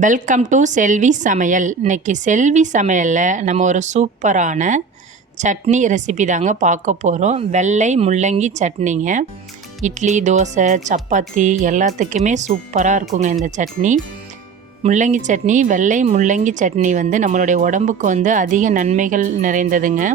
Welcome to செல்வி சமையல். இன்னைக்கு செல்வி சமையலில் நம்ம ஒரு சூப்பரான சட்னி ரெசிபி தாங்க பார்க்க போகிறோம் வெள்ளை முள்ளங்கி சட்னிங்க. இட்லி தோசை சப்பாத்தி எல்லாத்துக்குமே சூப்பராக இருக்குங்க இந்த சட்னி. முள்ளங்கி சட்னி வெள்ளை முள்ளங்கி சட்னி வந்து நம்மளுடைய உடம்புக்கு வந்து அதிக நன்மைகள் நிறைந்ததுங்க.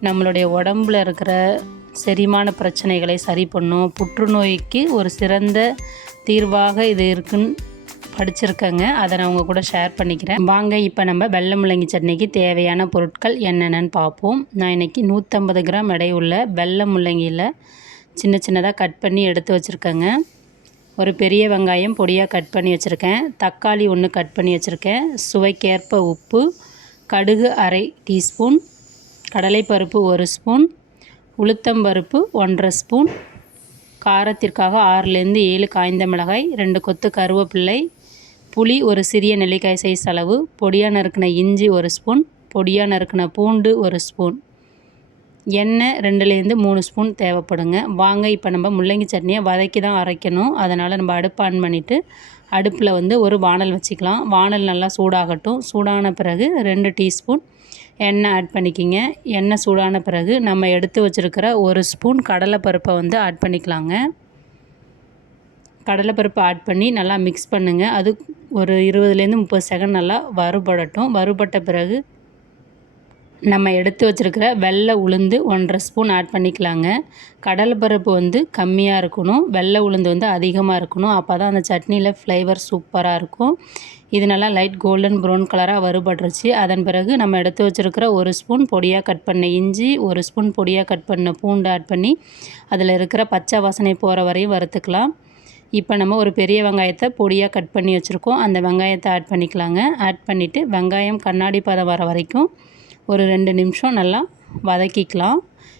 நம்மளுடைய உடம்புல இருக்கிற செரிமான பிரச்சனைகளை சரி பண்ணும். புற்றுநோய்க்கு ஒரு சிறந்த தீர்வாக இது இருக்குன்னு படிச்சிருக்கேங்க. அதை நான் உங்கள் கூட ஷேர் பண்ணிக்கிறேன். வாங்க இப்போ நம்ம வெள்ளை முள்ளங்கி சட்னிக்கு தேவையான பொருட்கள் என்னென்னு பார்ப்போம் நான் இன்றைக்கி நூற்றம்பது கிராம் எடை உள்ள வெள்ளை முள்ளங்கியில் சின்ன சின்னதாக கட் பண்ணி எடுத்து வச்சுருக்கேங்க. ஒரு பெரிய வெங்காயம் பொடியாக கட் பண்ணி வச்சுருக்கேன். தக்காளி ஒன்று கட் பண்ணி வச்சுருக்கேன். சுவைக்கேற்ப உப்பு கடுகு அரை டீஸ்பூன் கடலைப்பருப்பு ஒரு ஸ்பூன் உளுத்தம்பருப்பு ஒன்றரை ஸ்பூன் காரத்திற்காக ஆறுலேருந்து ஏழு காய்ந்த மிளகாய் ரெண்டு கொத்து கருவேப்பிள்ளை புளி ஒரு சிறிய நெல்லிக்காய் சைஸ் அளவு பொடியாக நறுக்கின இஞ்சி ஒரு ஸ்பூன் பொடியாக நறுக்கின பூண்டு ஒரு ஸ்பூன் எண்ணெய் ரெண்டுலேருந்து மூணு ஸ்பூன் தேவைப்படுங்க. வாங்க இப்போ நம்ம முள்ளங்கி சட்னியை வதக்கி தான் அரைக்கணும். அதனால் நம்ம அடுப்பு ஆன் பண்ணிவிட்டு அடுப்பில் வந்து ஒரு வானல் வச்சுக்கலாம். வானல் நல்லா சூடாகட்டும். சூடான பிறகு ரெண்டு டீஸ்பூன் எண்ணெய் ஆட் பண்ணிக்கிங்க. எண்ணெய் சூடான பிறகு நம்ம எடுத்து வச்சுருக்கிற ஒரு ஸ்பூன் கடலைப்பருப்பை வந்து ஆட் பண்ணிக்கலாங்க. கடலைப்பருப்பு ஆட் பண்ணி நல்லா மிக்ஸ் பண்ணுங்கள் அது ஒரு இருபதுலேருந்து முப்பது செகண்ட் நல்லா வறுபடட்டும். வறுபட்ட பிறகு நம்ம எடுத்து வச்சுருக்கிற வெள்ளை உளுந்து ஒன்றரை ஸ்பூன் ஆட் பண்ணிக்கலாங்க. கடலைப்பருப்பு வந்து கம்மியாக இருக்கணும். வெள்ளை உளுந்து வந்து அதிகமாக இருக்கணும். அப்போ தான் அந்த சட்னியில் ஃப்ளேவர் சூப்பராக இருக்கும். இது நல்லா லைட் கோல்டன் ப்ரௌன் கலராக வறுபட்டுருச்சு. அதன் பிறகு நம்ம எடுத்து வச்சுருக்கிற ஒரு ஸ்பூன் பொடியாக கட் பண்ண இஞ்சி ஒரு ஸ்பூன் பொடியாக கட் பண்ண பூண்டு ஆட் பண்ணி அதில் இருக்கிற பச்சை வாசனை போகிற வரையும் வறுத்துக்கலாம். இப்போ நம்ம ஒரு பெரிய வெங்காயத்தை பொடியாக கட் பண்ணி வச்சுருக்கோம். அந்த வெங்காயத்தை ஆட் பண்ணிக்கலாங்க. ஆட் பண்ணிவிட்டு வெங்காயம் கண்ணாடி பதம் வர வரைக்கும் ஒரு ரெண்டு நிமிஷம் நல்லா வதக்கிக்கலாம்.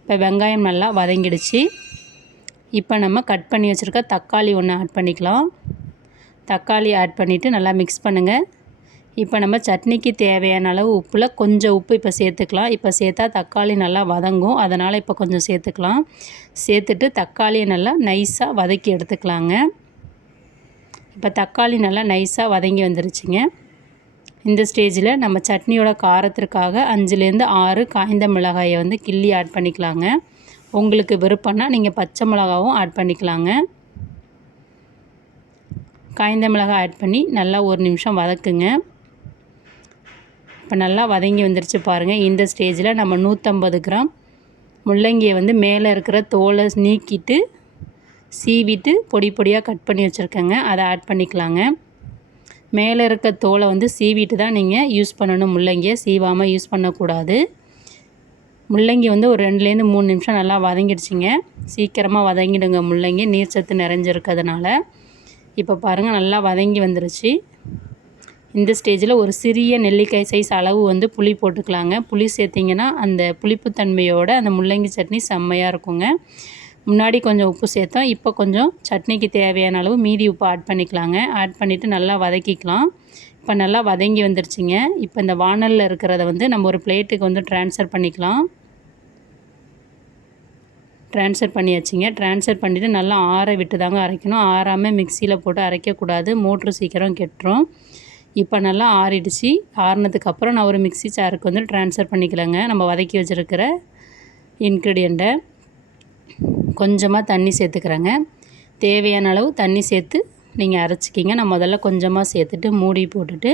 இப்போ வெங்காயம் நல்லா வதங்கிடுச்சு. இப்போ நம்ம கட் பண்ணி வச்சுருக்க தக்காளி ஒன்று ஆட் பண்ணிக்கலாம். தக்காளி ஆட் பண்ணிவிட்டு நல்லா மிக்ஸ் பண்ணுங்கள் இப்போ நம்ம சட்னிக்கு தேவையான அளவு உப்பில் கொஞ்சம் உப்பு இப்போ சேர்த்துக்கலாம். இப்போ சேர்த்தா தக்காளி நல்லா வதங்கும். அதனால் இப்போ கொஞ்சம் சேர்த்துக்கலாம். சேர்த்துட்டு தக்காளியை நல்லா நைஸாக வதக்கி எடுத்துக்கலாங்க. இப்போ தக்காளி நல்லா நைஸாக வதங்கி வந்துருச்சுங்க. இந்த ஸ்டேஜில் நம்ம சட்னியோட காரத்திற்காக அஞ்சுலேருந்து ஆறு காய்ந்த மிளகாயை வந்து கிள்ளி ஆட் பண்ணிக்கலாங்க. உங்களுக்கு விருப்பம்னா நீங்கள் பச்சை மிளகாவும் ஆட் பண்ணிக்கலாங்க. காய்ந்த மிளகாய் ஆட் பண்ணி நல்லா ஒரு நிமிஷம் வதக்குங்க. இப்போ நல்லா வதங்கி வந்துருச்சு பாருங்கள் இந்த ஸ்டேஜில் நம்ம நூற்றம்பது கிராம் முள்ளங்கியை வந்து மேலே இருக்கிற தோலை நீக்கிட்டு சீவிட்டு பொடி பொடியாக கட் பண்ணி வச்சுருக்கேங்க. அதை ஆட் பண்ணிக்கலாங்க. மேலே இருக்க தோலை வந்து சீவிட்டு தான் நீங்கள் யூஸ் பண்ணணும். முள்ளங்கியை சீவாமல் யூஸ் பண்ணக்கூடாது. முள்ளங்கி வந்து ஒரு ரெண்டுலேருந்து மூணு நிமிஷம் நல்லா வதங்கிடுச்சிங்க. சீக்கிரமாக வதங்கிடுங்க முள்ளங்கி. நீர்ச்சத்து நிறைஞ்சிருக்கிறதுனால. இப்போ பாருங்கள் நல்லா வதங்கி வந்துருச்சு. இந்த ஸ்டேஜில் ஒரு சிறிய நெல்லிக்காய் சைஸ் அளவு வந்து புளி போட்டுக்கலாங்க. புளி சேர்த்திங்கன்னா அந்த புளிப்புத்தன்மையோட அந்த முள்ளங்கி சட்னி செம்மையாக இருக்குங்க. முன்னாடி கொஞ்சம் உப்பு சேர்த்தோம். இப்போ கொஞ்சம் சட்னிக்கு தேவையான அளவு மீதி உப்பு ஆட் பண்ணிக்கலாங்க. ஆட் பண்ணிவிட்டு நல்லா வதக்கிக்கலாம். இப்போ நல்லா வதங்கி வந்துருச்சுங்க. இப்போ இந்த வானலில் இருக்கிறத வந்து நம்ம ஒரு பிளேட்டுக்கு வந்து ட்ரான்ஸ்ஃபர் பண்ணிக்கலாம். ட்ரான்ஸ்ஃபர் பண்ணியாச்சுங்க. ட்ரான்ஸ்ஃபர் பண்ணிவிட்டு நல்லா ஆற விட்டு தாங்க அரைக்கணும். ஆறாமல் மிக்சியில் போட்டு அரைக்கக்கூடாது. மோட்ரு சீக்கிரம் கெட்டுரும். இப்போ நல்லா ஆறிடுச்சு. ஆறினதுக்கப்புறம் நான் ஒரு மிக்சி சாருக்கு வந்து ட்ரான்ஸ்ஃபர் பண்ணிக்கலாங்க. நம்ம வதக்கி வச்சுருக்கிற இன்க்ரீடியண்ட்டை கொஞ்சமாக தண்ணி சேர்த்துக்கிறேங்க. தேவையான அளவு தண்ணி சேர்த்து நீங்கள் அரைச்சிக்கிங்க. நான் முதல்ல கொஞ்சமாக சேர்த்துட்டு மூடி போட்டுட்டு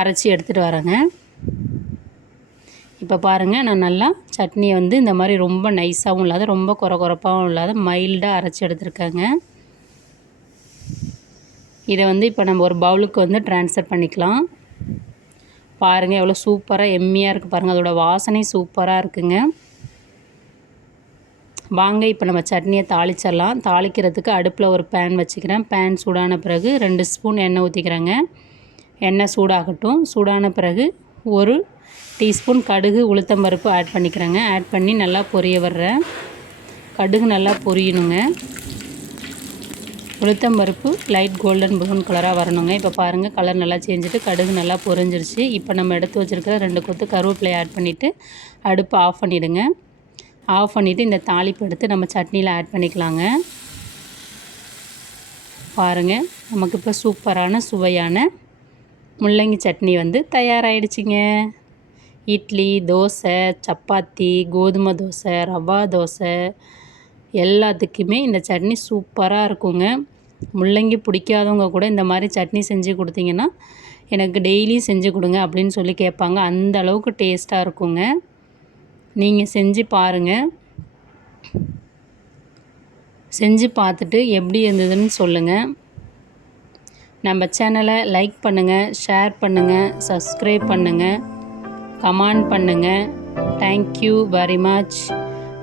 அரைச்சி எடுத்துகிட்டு வரேங்க. இப்போ பாருங்கள் நான் நல்லா சட்னியை வந்து இந்த மாதிரி ரொம்ப நைஸாகவும் இல்லாத ரொம்ப குறை குறைப்பாகவும் இல்லாத மைல்டாக அரைச்சி எடுத்துருக்கேங்க. இதை வந்து இப்போ நம்ம ஒரு பவுலுக்கு வந்து ட்ரான்ஸ்ஃபர் பண்ணிக்கலாம். பாருங்கள் எவ்வளோ சூப்பராக எம்மியாக இருக்குது பாருங்கள் அதோடய வாசனை சூப்பராக இருக்குங்க. வாங்க இப்போ நம்ம சட்னியை தாளிச்சிடலாம். தாளிக்கிறதுக்கு அடுப்பில் ஒரு பேன் வச்சுக்கிறேன். பேன் சூடான பிறகு ரெண்டு ஸ்பூன் எண்ணெய் ஊற்றிக்கிறேங்க எண்ணெய் சூடாகட்டும். சூடான பிறகு ஒரு டீஸ்பூன் கடுகு உளுத்தம்பருப்பு ஆட் பண்ணிக்கிறேங்க. ஆட் பண்ணி நல்லா பொரிய விடுறேன். கடுகு நல்லா பொரியணுங்க. உளுத்தம் பருப்பு லைட் கோல்டன் ப்ரௌன் கலராக வரணுங்க. இப்போ பாருங்கள் கலர் நல்லா சேஞ்சிட்டு கடுகு நல்லா பொரிஞ்சிருச்சு. இப்போ நம்ம எடுத்து வச்சுருக்கிற ரெண்டு கொத்து கருவேப்பிலை ஆட் பண்ணிவிட்டு அடுப்பு ஆஃப் பண்ணிவிடுங்க ஆஃப் பண்ணிவிட்டு இந்த தாளிப்பு எடுத்து நம்ம சட்னியில் ஆட் பண்ணிக்கலாங்க. பாருங்கள் நமக்கு இப்போ சூப்பரான சுவையான முள்ளங்கி சட்னி வந்து தயாராகிடுச்சிங்க இட்லி தோசை சப்பாத்தி கோதுமை தோசை ரவா தோசை எல்லாத்துக்குமே இந்த சட்னி சூப்பராக இருக்குங்க. முள்ளங்கி பிடிக்காதவங்க கூட இந்த மாதிரி சட்னி செஞ்சு கொடுத்தீங்கன்னா எனக்கு டெய்லியும் செஞ்சு கொடுங்க அப்படின்னு சொல்லி கேட்பாங்க. அந்த அளவுக்கு டேஸ்ட்டாக இருக்குங்க. நீங்கள் செஞ்சு பாருங்கள் செஞ்சு பார்த்துட்டு எப்படி இருந்ததுன்னு சொல்லுங்கள் நம்ம சேனலை லைக் பண்ணுங்கள் ஷேர் பண்ணுங்கள் சப்ஸ்கிரைப் பண்ணுங்கள் கமெண்ட் பண்ணுங்கள் தேங்க்யூ வெரி மச்